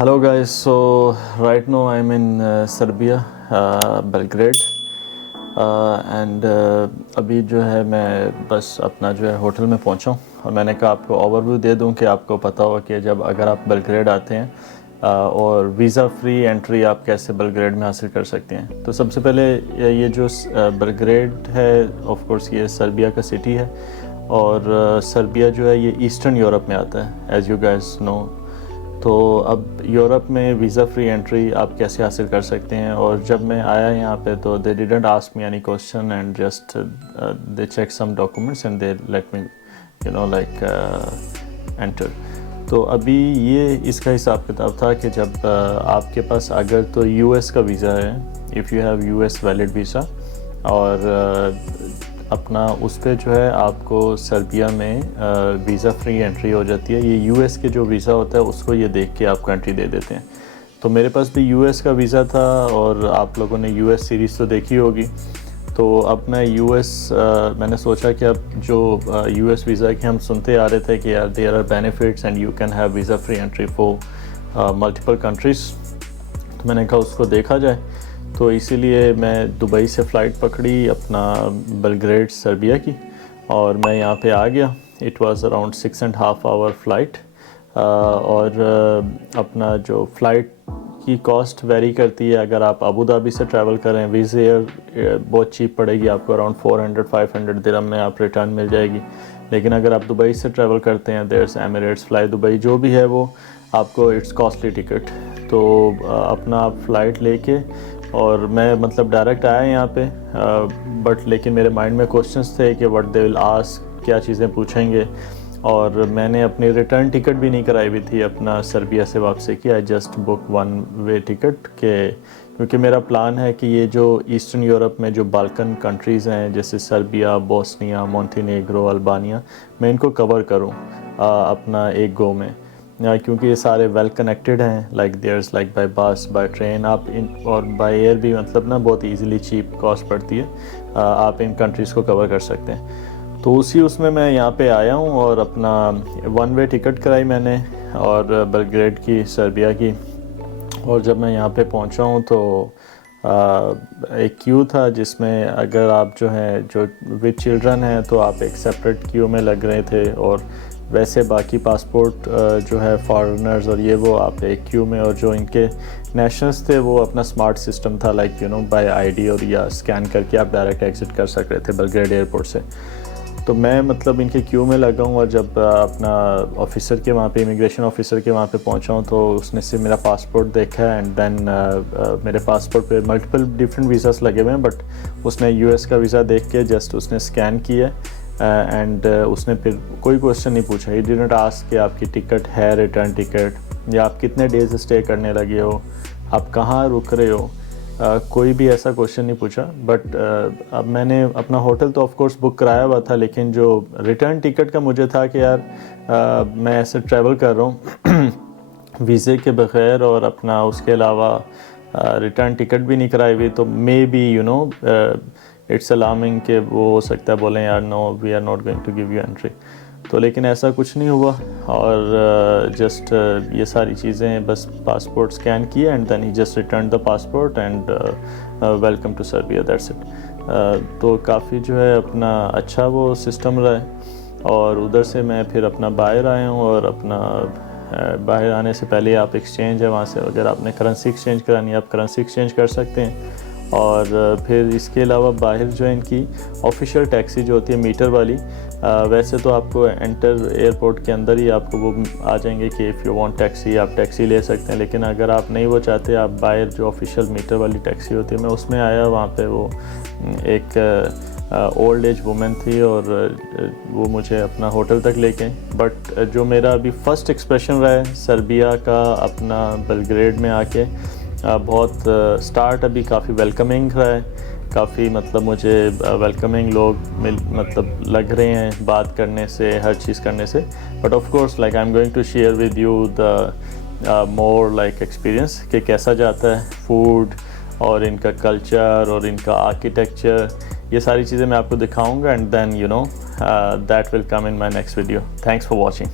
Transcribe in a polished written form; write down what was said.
Hello guys, so right now I'm in Serbia, Belgrade and अभी जो है मैं बस अपना जो है होटल में पहुंचा हूँ और मैंने कहा आपको ओवरव्यू दे दूं कि आपको पता हो कि जब अगर आप बेलग्रेड आते हैं और वीज़ा फ्री एंट्री आप कैसे बेलग्रेड में हासिल कर सकते हैं। तो सबसे पहले ये जो बेलग्रेड है ऑफ कोर्स ये सर्बिया का सिटी है और सर्बिया जो है ये ईस्टर्न यूरोप में आता है एज़ यू गाइस नो। तो अब यूरोप में वीज़ा फ्री एंट्री आप कैसे हासिल कर सकते हैं। और जब मैं आया यहाँ पे तो they didn't ask me any question and just they check some documents and they let me you know like enter. तो अभी ये इसका हिसाब किताब था कि जब आपके पास अगर तो यूएस का वीज़ा है, if you have US valid visa और अपना उस पर जो है आपको सर्बिया में वीज़ा फ्री एंट्री हो जाती है। ये यूएस के जो वीज़ा होता है उसको ये देख के आप कंट्री दे देते हैं। तो मेरे पास भी यूएस का वीज़ा था और आप लोगों ने यूएस सीरीज़ तो देखी होगी। तो अब मैं मैंने सोचा कि अब जो यूएस वीज़ा के हम सुनते आ रहे थे कि यार there are benefits and you can have visa free entry for multiple countries, तो मैंने कहा उसको देखा जाए। तो इसीलिए मैं दुबई से फ़्लाइट पकड़ी अपना बेलग्रेड सर्बिया की और मैं यहाँ पे आ गया। It was around 6.5 hour flight और अपना जो फ़्लाइट की कॉस्ट वेरी करती है। अगर आप अबू धाबी से ट्रैवल करें विज़ एयर बहुत चीप पड़ेगी आपको, अराउंड 400-500 दिरहम में आप रिटर्न मिल जाएगी। लेकिन अगर आप दुबई से ट्रैवल करते हैं देयर्स एमिरेट्स फ्लाई दुबई जो भी है वो आपको इट्स कॉस्टली टिकट। तो अपना आप फ़्लाइट लेके और मैं मतलब डायरेक्ट आया यहाँ पे बट लेकिन मेरे माइंड में क्वेश्चंस थे कि व्हाट दे विल आस्क, क्या चीज़ें पूछेंगे। और मैंने अपनी रिटर्न टिकट भी नहीं कराई हुई थी अपना सर्बिया से वापसी की। I just book one way ticket क्योंकि मेरा प्लान है कि ये जो ईस्टर्न यूरोप में जो बाल्कन कंट्रीज़ हैं जैसे सर्बिया, बोस्निया, मोंटेनेग्रो, अल्बानिया, मैं इनको कवर करूँ अपना एक गो में, क्योंकि ये सारे वेल कनेक्टेड हैं। लाइक देयर्स लाइक बाय बस, बाय ट्रेन आप इन और बाय एयर भी मतलब ना बहुत इजीली चीप कॉस्ट पड़ती है, आप इन कंट्रीज़ को कवर कर सकते हैं। तो उसमें मैं यहाँ पे आया हूँ और अपना वन वे टिकट कराई मैंने और बेलग्रेड की सर्बिया की। और जब मैं यहाँ पे पहुँचा हूँ तो एक क्यू था जिसमें अगर आप जो है जो विद चिल्ड्रन हैं तो आप एक सेपरेट क्यू में लग रहे थे और वैसे बाकी पासपोर्ट जो है फॉरेनर्स और ये वो आप एक क्यू में, और जो इनके नेशनल्स थे वो अपना स्मार्ट सिस्टम था like you know bye ID और या स्कैन करके आप डायरेक्ट एग्जिट कर सक रहे थे बेलग्रेड एयरपोर्ट से। तो मैं मतलब इनके क्यू में लगा हूँ और जब अपना ऑफिसर के वहाँ पे इमिग्रेशन ऑफिसर के वहाँ पे पहुँचा हूँ तो उसने सिर्फ मेरा पासपोर्ट देखा एंड देन मेरे पासपोर्ट पे मल्टीपल डिफरेंट वीज़ास लगे हुए हैं बट उसने यूएस का वीज़ा देख के जस्ट उसने स्कैन किया एंड उसने फिर कोई क्वेश्चन नहीं पूछा। ही डिडंट आस्क कि आपकी टिकट है रिटर्न टिकट या आप कितने डेज स्टे करने लगे हो, आप कहाँ रुक रहे हो, कोई भी ऐसा क्वेश्चन नहीं पूछा। बट अब मैंने अपना होटल तो ऑफ कोर्स बुक कराया हुआ था, लेकिन जो रिटर्न टिकट का मुझे था कि यार मैं ऐसे ट्रैवल कर रहा हूँ वीज़े के बग़ैर और अपना उसके अलावा रिटर्न टिकट भी नहीं कराई हुई, तो maybe you know it's alarming कि वो हो सकता है बोलें यार no we are not going to give you entry. तो लेकिन ऐसा कुछ नहीं हुआ और जस्ट ये सारी चीज़ें बस पासपोर्ट स्कैन किया and then he just return the passport and welcome to Serbia, that's it. तो काफ़ी जो है अपना अच्छा वो सिस्टम रहा है। और उधर से मैं फिर अपना बाहर आया हूँ और अपना बाहर आने से पहले आप एक्सचेंज है वहाँ से अगर आपने करेंसी एक्सचेंज करानी है आप करेंसी एक्सचेंज कर सकते हैं। और फिर इसके अलावा बाहर जो है इनकी ऑफिशियल टैक्सी जो होती है मीटर वाली, वैसे तो आपको एंटर एयरपोर्ट के अंदर ही आपको वो आ जाएंगे कि इफ़ यू वांट टैक्सी आप टैक्सी ले सकते हैं। लेकिन अगर आप नहीं वो चाहते आप बाहर जो ऑफिशियल मीटर वाली टैक्सी होती है, मैं उसमें आया वहाँ पे वो एक ओल्ड एज वुमेन थी और वो मुझे अपना होटल तक लेके। बट जो मेरा अभी फ़र्स्ट एक्सप्रेशन रहा है सर्बिया का अपना बेलग्रेड में आके, बहुत स्टार्ट अभी काफ़ी वेलकमिंग रहा है, काफ़ी मतलब मुझे वेलकमिंग लोग मतलब लग रहे हैं बात करने से, हर चीज़ करने से। But of course like I am going to share with you the more like experience कि कैसा जाता है फूड और इनका कल्चर और इनका आर्किटेक्चर, ये सारी चीज़ें मैं आपको दिखाऊंगा and then you know that will come in my next video. Thanks for watching.